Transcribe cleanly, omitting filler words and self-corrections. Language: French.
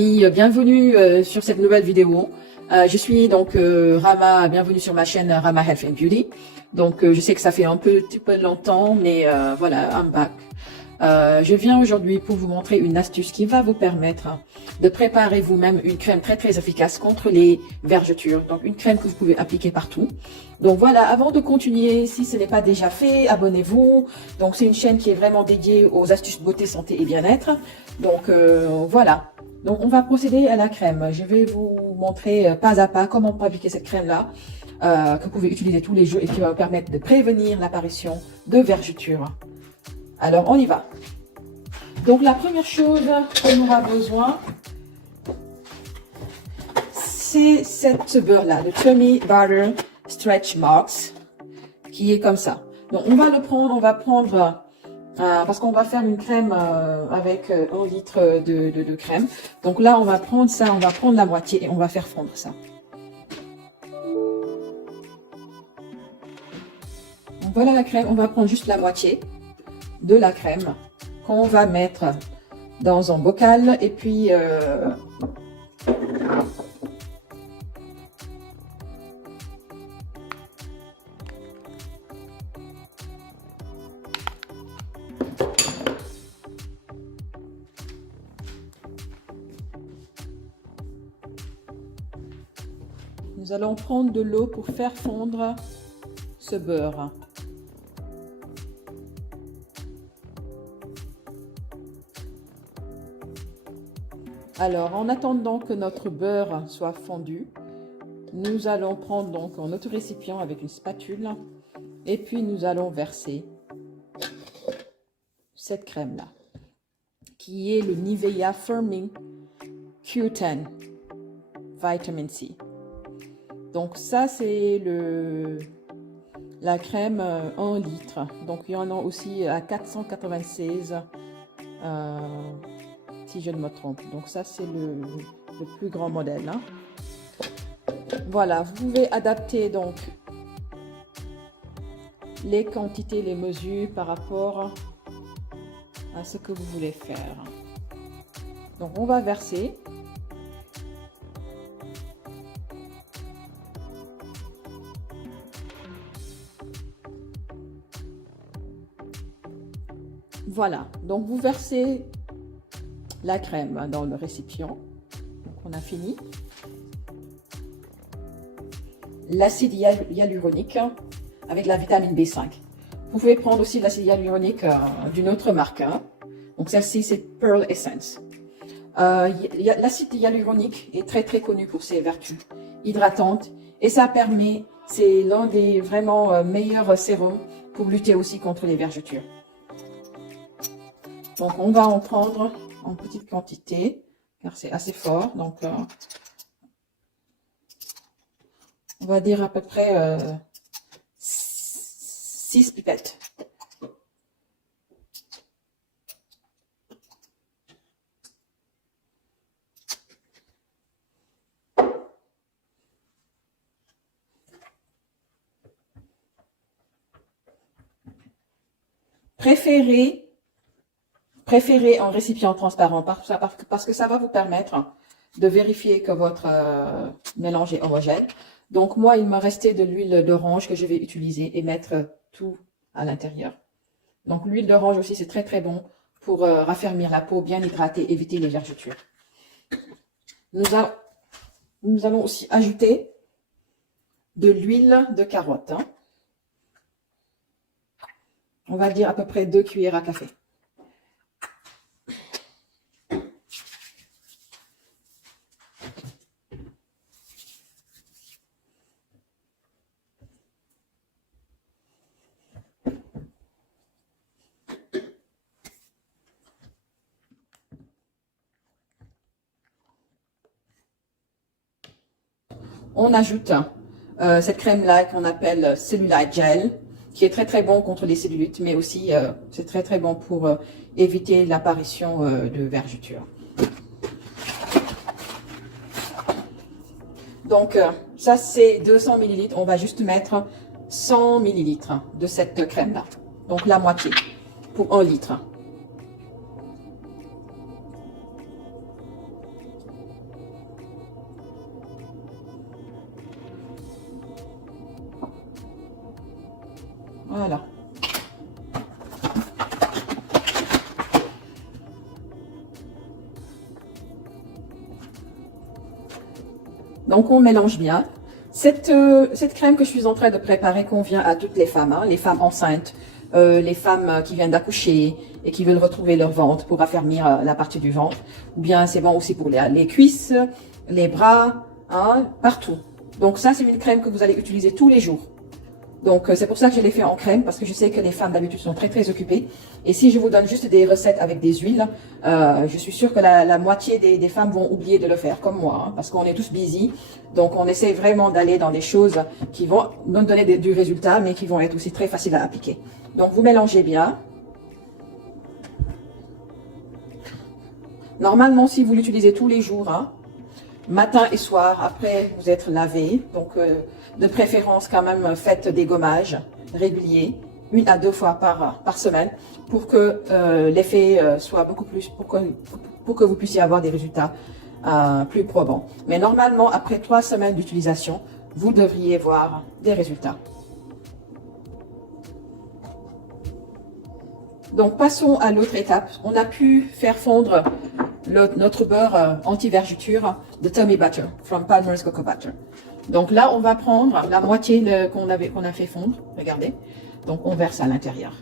amis, bienvenue sur cette nouvelle vidéo. Je suis donc Rama, bienvenue sur ma chaîne Rama Health and Beauty. Donc je sais que ça fait un petit peu longtemps, mais voilà, I'm back. Je viens aujourd'hui pour vous montrer une astuce qui va vous permettre de préparer vous-même une crème très efficace contre les vergetures. Donc une crème que vous pouvez appliquer partout. Donc voilà, avant de continuer, si ce n'est pas déjà fait, abonnez-vous. Donc c'est une chaîne qui est vraiment dédiée aux astuces beauté, santé et bien-être. Donc voilà. Donc on va procéder à la crème. Je vais vous montrer pas à pas comment appliquer cette crème-là, que vous pouvez utiliser tous les jours et qui va vous permettre de prévenir l'apparition de vergetures. Alors, on y va. Donc, la première chose qu'on aura besoin, c'est ce beurre-là, le Tummy Butter Stretch Marks, qui est comme ça. Donc, on va le prendre, parce qu'on va faire une crème avec 1 litre de crème. Donc là, on va prendre ça, on va prendre la moitié et on va faire fondre ça. Donc, voilà la crème, on va prendre juste la moitié de la crème qu'on va mettre dans un bocal et puis nous allons prendre de l'eau pour faire fondre ce beurre. Alors, en attendant que notre beurre soit fondu, nous allons prendre donc un autre récipient avec une spatule et puis nous allons verser cette crème-là, qui est le Nivea Firming Q10 Vitamin C. Donc ça, c'est la crème 1 litre. Donc il y en a aussi à 496 si je ne me trompe. Donc ça, c'est le plus grand modèle, hein. Voilà, vous pouvez adapter donc les quantités, les mesures par rapport à ce que vous voulez faire. Donc on va verser. Voilà, donc vous versez la crème dans le récipient. Donc on a fini. L'acide hyaluronique avec la vitamine B5. Vous pouvez prendre aussi l'acide hyaluronique d'une autre marque, hein. Donc celle-ci, c'est Pearl Essence. L'acide hyaluronique est très connu pour ses vertus hydratantes et ça permet, c'est l'un des vraiment meilleurs sérums pour lutter aussi contre les vergetures. Donc on va en prendre en petite quantité car c'est assez fort. Donc on va dire à peu près 6 pipettes. Préférez un récipient transparent parce que ça va vous permettre de vérifier que votre mélange est homogène. Donc moi, il m'a resté de l'huile d'orange que je vais utiliser et mettre tout à l'intérieur. Donc l'huile d'orange aussi, c'est très bon pour raffermir la peau, bien hydratée, éviter les vergetures. Nous allons aussi ajouter de l'huile de carotte, hein. On va dire à peu près 2 cuillères à café. On ajoute cette crème-là qu'on appelle Cellulite Gel, qui est très bon contre les cellulites, mais aussi c'est très bon pour éviter l'apparition de vergetures. Donc ça c'est 200 ml, on va juste mettre 100 ml de cette crème-là, donc la moitié pour 1 litre. Voilà. Donc, on mélange bien. Cette crème que je suis en train de préparer convient à toutes les femmes, hein, les femmes enceintes, les femmes qui viennent d'accoucher et qui veulent retrouver leur ventre pour affermir la partie du ventre. Ou bien c'est bon aussi pour les cuisses, les bras, hein, partout. Donc ça, c'est une crème que vous allez utiliser tous les jours. Donc c'est pour ça que je l'ai fait en crème, parce que je sais que les femmes d'habitude sont très très occupées. Et si je vous donne juste des recettes avec des huiles, je suis sûre que la moitié des femmes vont oublier de le faire, comme moi, hein, parce qu'on est tous busy. Donc on essaie vraiment d'aller dans des choses qui vont nous donner du résultat, mais qui vont être aussi très faciles à appliquer. Donc vous mélangez bien. Normalement, si vous l'utilisez tous les jours, hein, matin et soir, après vous être lavé, donc de préférence quand même faites des gommages réguliers, 1 à 2 fois par semaine, pour que l'effet soit beaucoup plus, pour que vous puissiez avoir des résultats plus probants. Mais normalement, après 3 semaines d'utilisation, vous devriez voir des résultats. Donc passons à l'autre étape. On a pu faire fondre notre beurre anti-vergeture de Tummy Butter, from Palmer's Cocoa Butter. Donc là, on va prendre la moitié qu'on a fait fondre. Regardez. Donc on verse à l'intérieur.